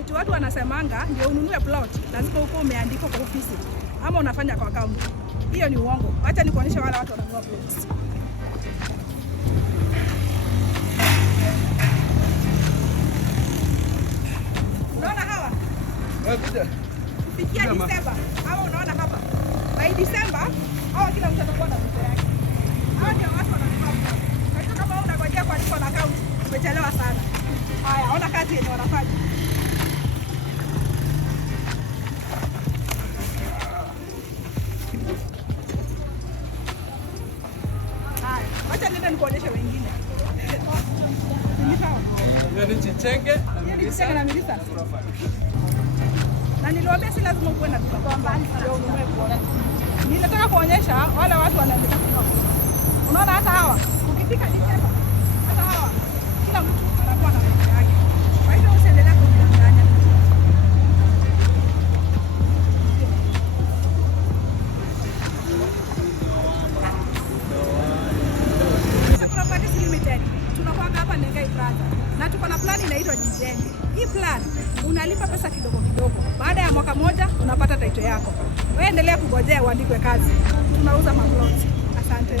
Eti watu wanasemanga ndio ununue plot lazima uko umeandikwa kwa ofisi ama unafanya kwa account. Hiyo ni uongo. Acha nikuonyeshe wale watu wanunua plots. Unaona hawa? Kufikia Disemba. Hawa unaona hapa. By Disemba, hawa kila mtu atakuwa na pesa yake. Hawa ndio watu wananunua plot. Kwa hiyo kama unangojea kuandikwa na account, umechelewa sana. Haya, ona kazi yenye wanafanya. Haya, wacha nenda nikuonyeshe wengine. Chichenge na Milisa. Na niliwaambia si lazima uwe na duka kwa mbali ndio ununue bora. Niletaka kuonyesha wale watu wanaendelea kununua. Unaona hata hawa, ukifika Disemba, hata hawa kila mtu anakuwa na pesa yake. Kwa hiyo usiendelee kujidanganya. Properties Limited. Tunakuwa hapa Nengai Plaza. Na tuko na plan inaitwa Jijenge. Hii plan unalipa pesa kidogo kidogo. Baada ya mwaka moja unapata title yako. Wewe endelea kungojea uandikwe kazi. Tunauza maplots. Asante.